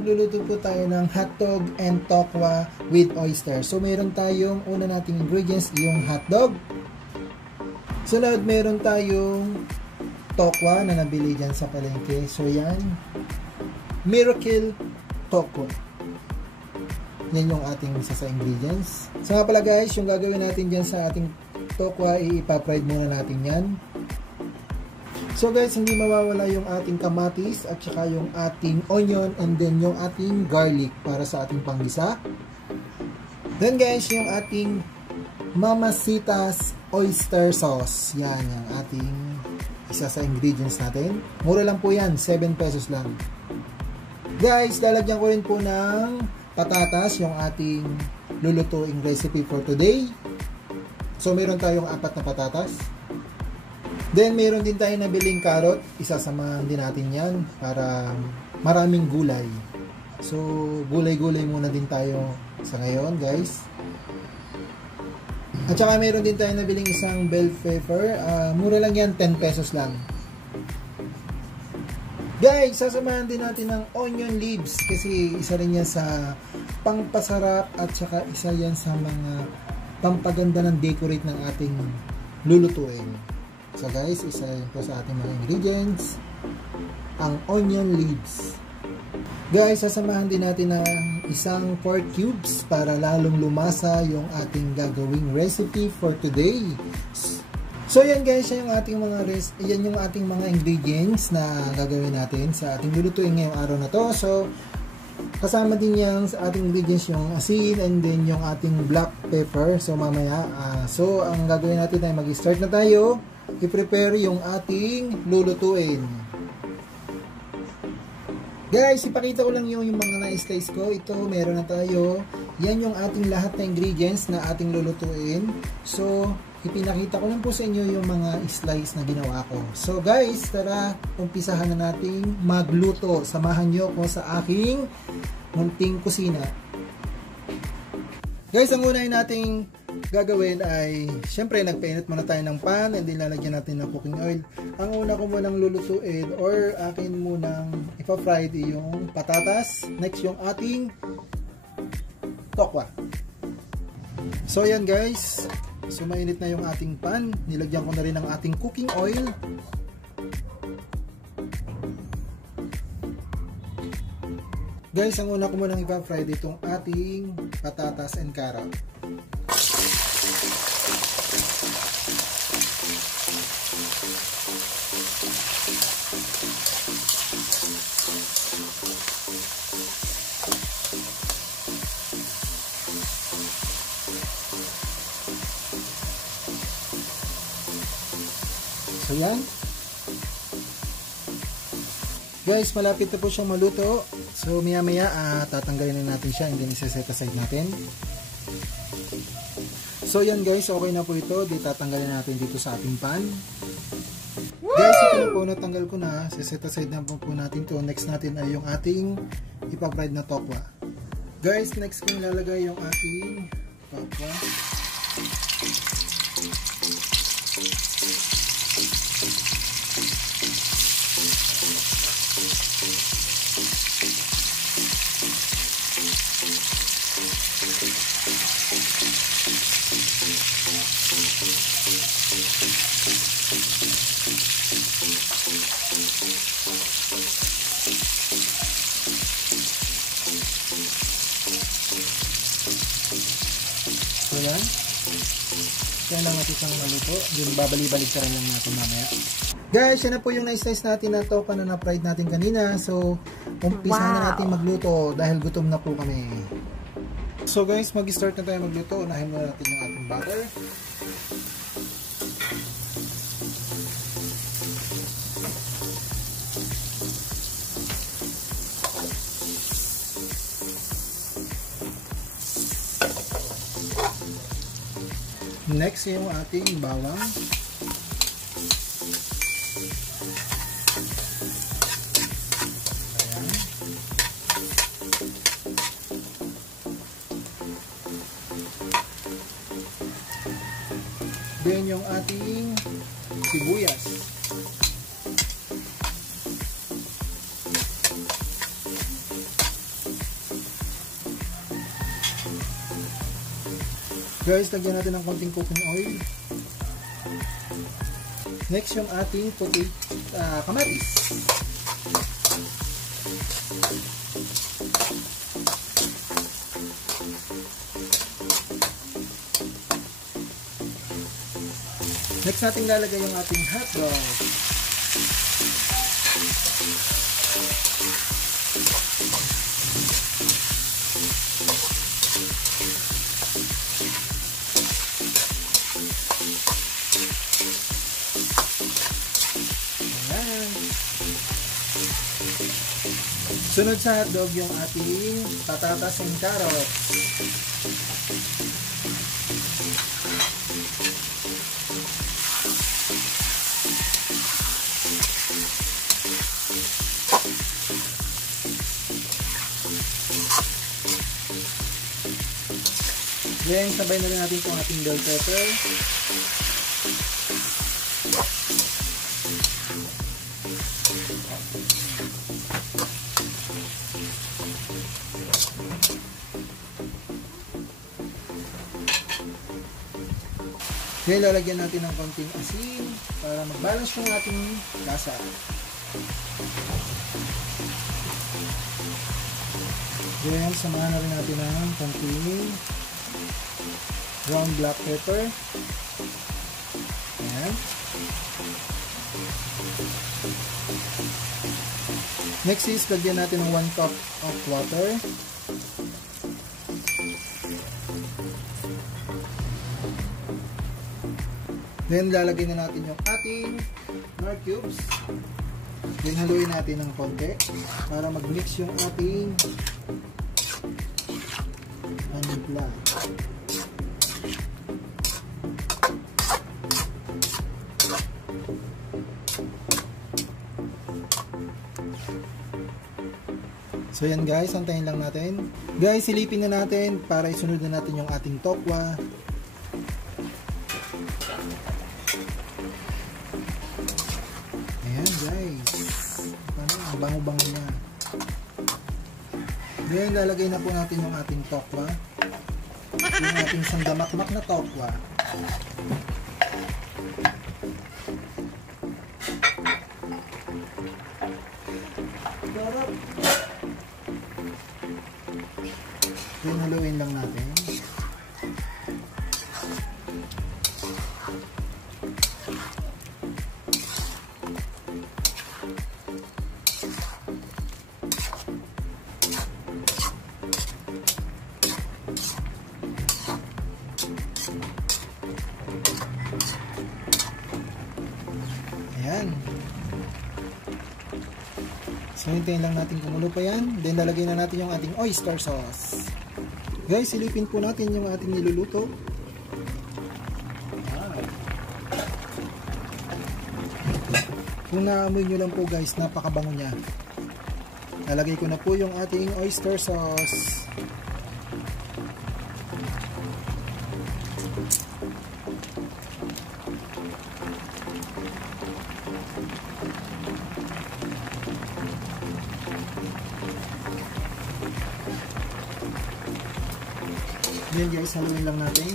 magluluto po tayo ng hotdog and tokwa with oyster. So meron tayong una nating ingredients, yung hotdog. Sunod, meron tayong tokwa na nabili dyan sa palengke. So yan, Miracle Tokwa. Yan yung ating isa sa ingredients. So nga pala guys, yung gagawin natin dyan sa ating tokwa, ipa-fried muna natin yan. So guys, hindi mawawala yung ating kamatis at saka yung ating onion and then yung ating garlic para sa ating panggisa. Then guys, yung ating Mamacita's oyster sauce. Yan yung ating isa sa ingredients natin. Mura lang po yan, 7 pesos lang. Guys, lalagyan ko rin po ng patatas yung ating lulutuing recipe for today. So meron tayong 4 na patatas. Then, meron din tayo nabiling carrot. Isasamahan din natin yan para maraming gulay. So, gulay-gulay muna din tayo sa ngayon, guys. At saka meron din tayo nabiling isang bell pepper. Mura lang yan, 10 pesos lang. Guys, sasamahan din natin ng onion leaves kasi isa rin yan sa pangpasarap at saka isa yan sa mga pampaganda ng decorate ng ating lulutuin. So guys, isa yun po sa ating mga ingredients, ang onion leaves. Guys, sasamahan din natin ng isang pork cubes para lalong lumasa yung ating gagawing recipe for today. So yan guys, yan yung ating mga ingredients na gagawin natin sa ating lulutuin ngayong araw na to. So kasama din yan sa ating ingredients yung asin and then yung ating black pepper. So mamaya, so ang gagawin natin ay mag-start na tayo. I-prepare yung ating lulutuin. Guys, ipakita ko lang yung mga na-slice ko. Ito, meron na tayo. Yan yung ating lahat na ingredients na ating lulutuin. So, ipinakita ko lang po sa inyo yung mga slice na ginawa ko. So guys, tara, umpisahan na natin magluto. Samahan nyo ko sa aking munting kusina. Guys, ang unahin nating gagawin ay, syempre nagpainit muna tayo ng pan and then lalagyan natin ng cooking oil. Ang una ko munang lulutuin or akin munang ipa-fried yung patatas. Next yung ating tokwa. So yan guys, so mainit na yung ating pan. Nilagyan ko na rin ng ating cooking oil. Guys, ang una ko munang ipa-fried itong ating patatas and carrot. So yan. Guys, malapit na po siyang maluto. So maya maya tatanggalin na natin siya and then isa-set aside natin. So yan guys, okay na po ito. Di tatanggalin natin dito sa ating pan. Guys, ito na po, natanggal ko na. Set aside na po natin to. Next natin ay yung ating ipa-fried na tokwa. Guys, next kong lalagay yung ating tokwa. Ayan. Kaya lang natin siyang maluto. Then babalik-balik ka rin lang natin mamaya. Guys, yan na po yung na-slice natin na tokwa na na-fried natin kanina. So, umpisa na natin magluto dahil gutom na po kami. So guys, mag-start na tayo magluto. Unahin muna natin yung ating butter. Next yung ating bawang. Ayan. Then yung ating sibuyas. Guys, lagyan natin ng konting cooking oil. Next, yung ating kamatis. Next natin lalagay yung ating hotdog. Ayan. Sunod sa hotdog yung ating patatas and carrots. Then, sabay na rin natin itong ating bell pepper. Then, lalagyan natin ng konting asin para mag-balance yung ating lasa. Then, samahan na rin natin ng konting ground black pepper. Ayan. Next is, lagyan natin ng 1 cup of water. Then, lalagay na natin yung ating nor cubes. Then, haluin natin ng konti para mag-mix yung ating panimpla. So yan guys, antayin lang natin. Guys, silipin na natin para isunod na natin yung ating tokwa. Ayan guys. Ang bango-bango niya. Ngayon, lalagay na po natin yung ating tokwa. Yung ating sandamakmak na tokwa. Then, haluin lang natin. Ayan. So, hintayin lang natin kumulo pa yan. Then, lalagay na natin yung ating oyster sauce. Guys, silipin po natin yung ating niluluto. Kung naamoy nyo lang po guys, napakabango niya. Lalagay ko na po yung ating oyster sauce. Then guys, haluin lang natin.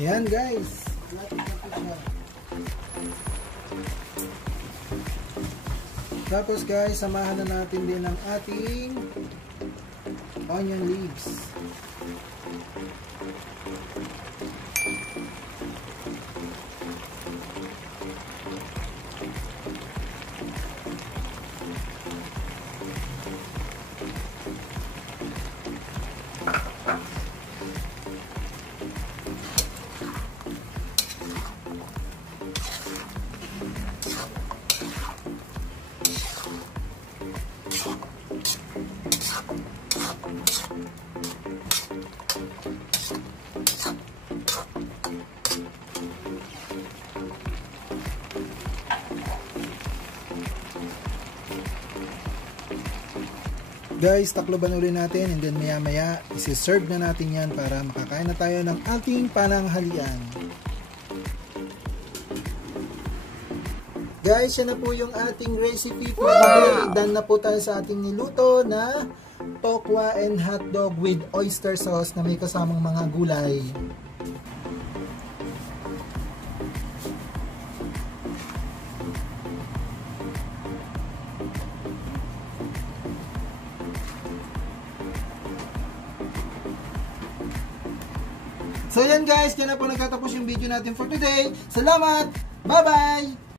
Ayan guys. Tapos guys, samahan na natin din ang ating onion leaves. Guys, takloban ulit natin and then maya maya isi-serve na natin yan para makakain na tayo ng ating pananghalian. Guys, yan na po yung ating recipe for today. Done na po tayo sa ating niluto na tokwa and hotdog with oyster sauce na may kasamang mga gulay. So yan guys, yan na po nagtatapos yung video natin for today. Salamat! Bye-bye!